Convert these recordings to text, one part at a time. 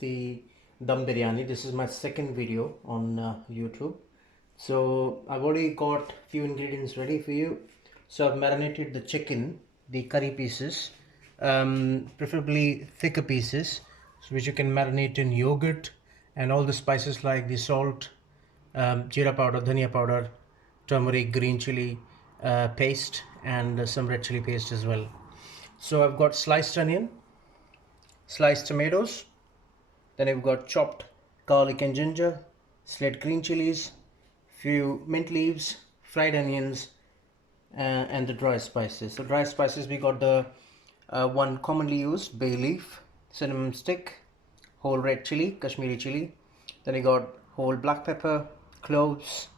the dum biryani. This is my second video on YouTube. So I've already got few ingredients ready for you. So I've marinated the chicken, the curry pieces, preferably thicker pieces, so which you can marinate in yogurt and all the spices like the salt, Jeera powder, Dhania powder, turmeric, green chilli paste, and some red chilli paste as well. So I've got sliced onion, sliced tomatoes, then I've got chopped garlic and ginger, slate green chilies, few mint leaves, fried onions, and the dry spices. So dry spices, we got the one commonly used bay leaf, cinnamon stick, whole red chili, Kashmiri chili. Then we got whole black pepper, cloves,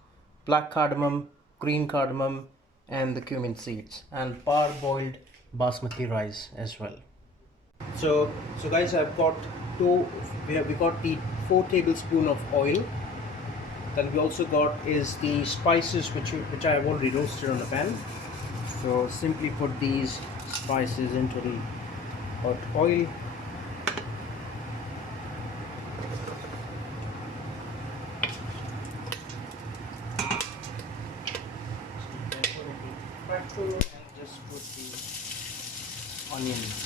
black cardamom, green cardamom, and the cumin seeds, and parboiled basmati rice as well. So guys, I've got we got the 4 tablespoon of oil. Then we also got is the spices which I have already roasted on the pan. So simply put these spices into the hot oil. And just put the onions.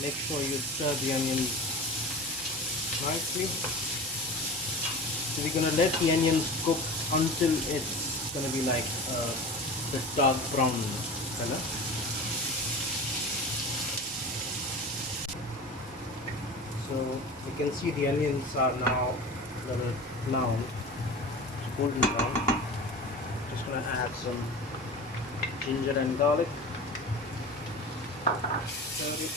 Make sure you stir the onions nicely. So we're gonna let the onions cook until it's gonna be like the dark brown color. So you can see the onions are now a little brown, it's golden brown. Just gonna add some ginger and garlic. Stir it.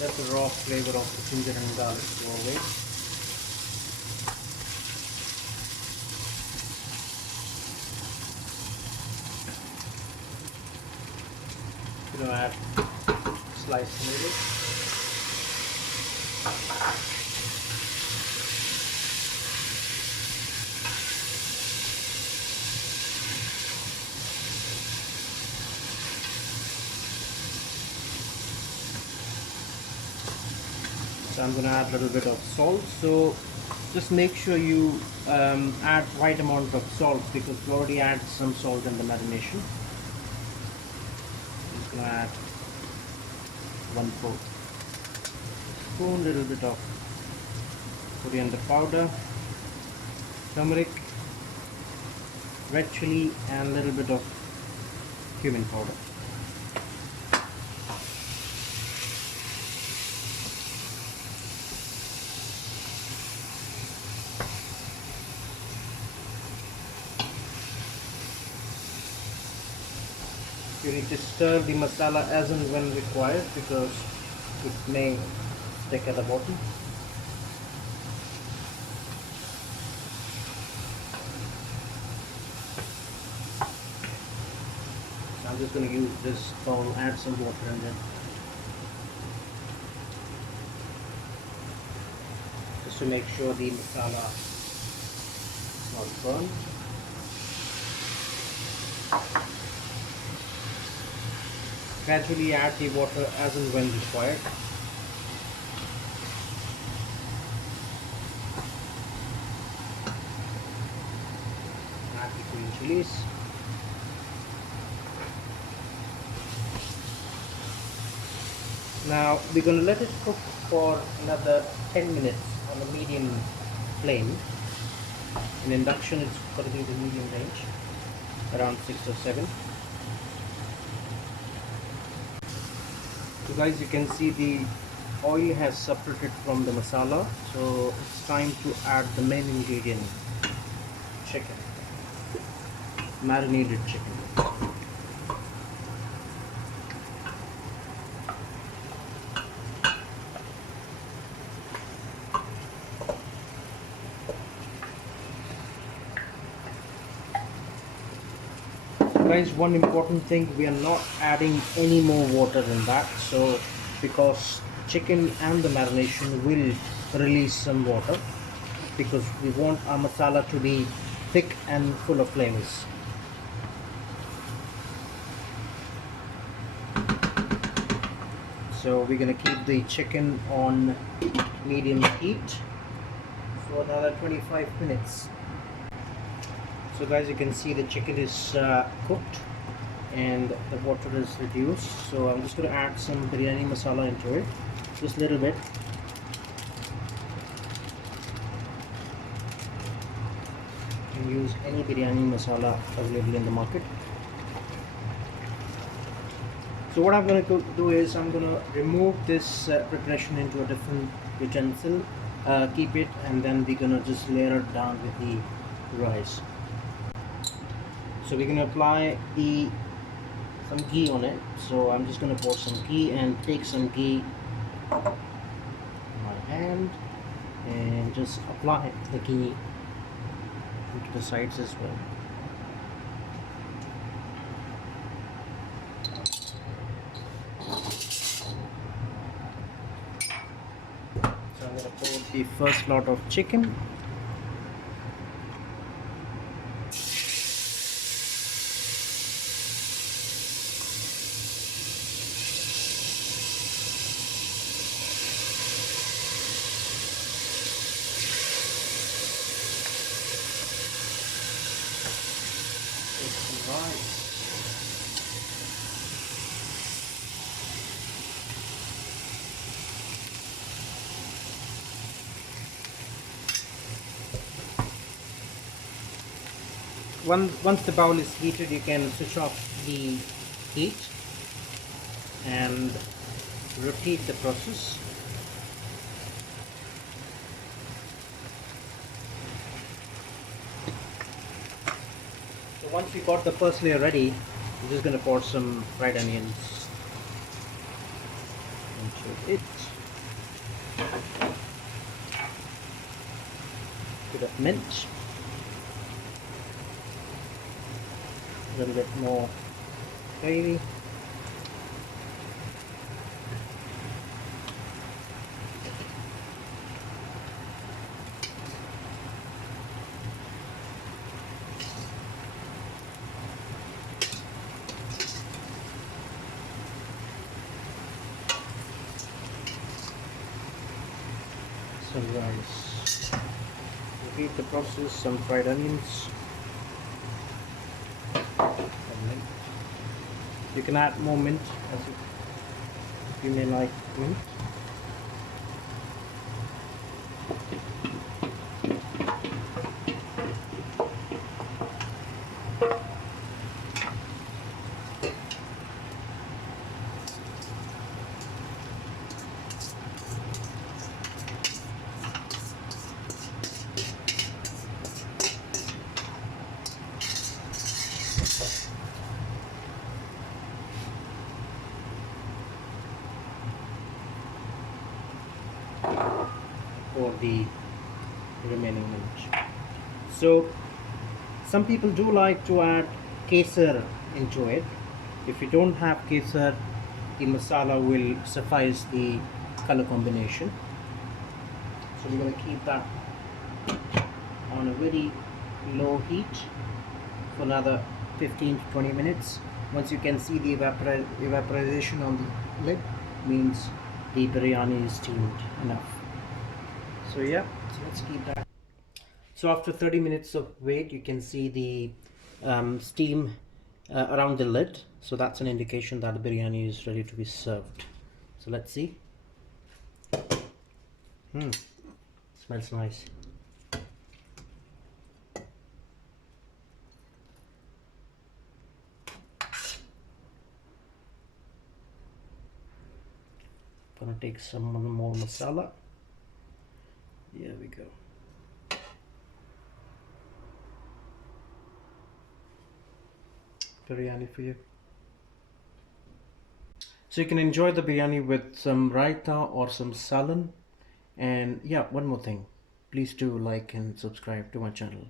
Let the raw flavor of the ginger and garlic go away. We're going to add sliced tomatoes. So I'm going to add a little bit of salt. So just make sure you add right amount of salt, because we already add some salt in the marination. I'm just going to add 1/4 spoon, little bit of coriander powder, turmeric, red chili, and a little bit of cumin powder. You need to stir the masala as and when required, because it may stick at the bottom. So I'm just going to use this bowl, add some water in it, just to make sure the masala is not burned. Gradually add the water as and when required. Add the green chilies. Now we're going to let it cook for another 10 minutes on a medium flame. In induction it's going to be the medium range, around 6 or 7. So guys, you can see the oil has separated from the masala, so it's time to add the main ingredient, chicken, marinated chicken. guys, one important thing, we are not adding any more water than that, so because chicken and the marination will release some water, because we want our masala to be thick and full of flavors. So we're gonna keep the chicken on medium heat for another 25 minutes. So guys, you can see the chicken is cooked and the water is reduced. So I'm just going to add some biryani masala into it, just a little bit. You can use any biryani masala available in the market. So what I'm going to do is I'm going to remove this preparation into a different utensil, keep it, and then we're going to just layer it down with the rice. So we're going to apply some ghee on it. So I'm just going to pour some ghee and take some ghee in my hand and just apply the ghee into the sides as well. So I'm going to pour the first lot of chicken. Once the bowl is heated, you can switch off the heat and repeat the process. So once we got the first layer ready, I'm just going to pour some fried onions into it. Bit of mint. A little bit more gravy. Some rice. Repeat the process, some fried onions. You can add more mint as you may like mint. For the remaining mint. So some people do like to add kesar into it. If you don't have kesar, the masala will suffice the color combination. So we're going to keep that on a very low heat for another 15 to 20 minutes. Once you can see the evaporation on the lid, means the biryani is steamed enough. So yeah, so let's keep that. So after 30 minutes of wait, you can see the steam around the lid. So that's an indication that the biryani is ready to be served. So let's see. Smells nice. Gonna take some more masala. Here we go. Biryani for you. So you can enjoy the biryani with some raita or some salan. And yeah, one more thing. Please do like and subscribe to my channel.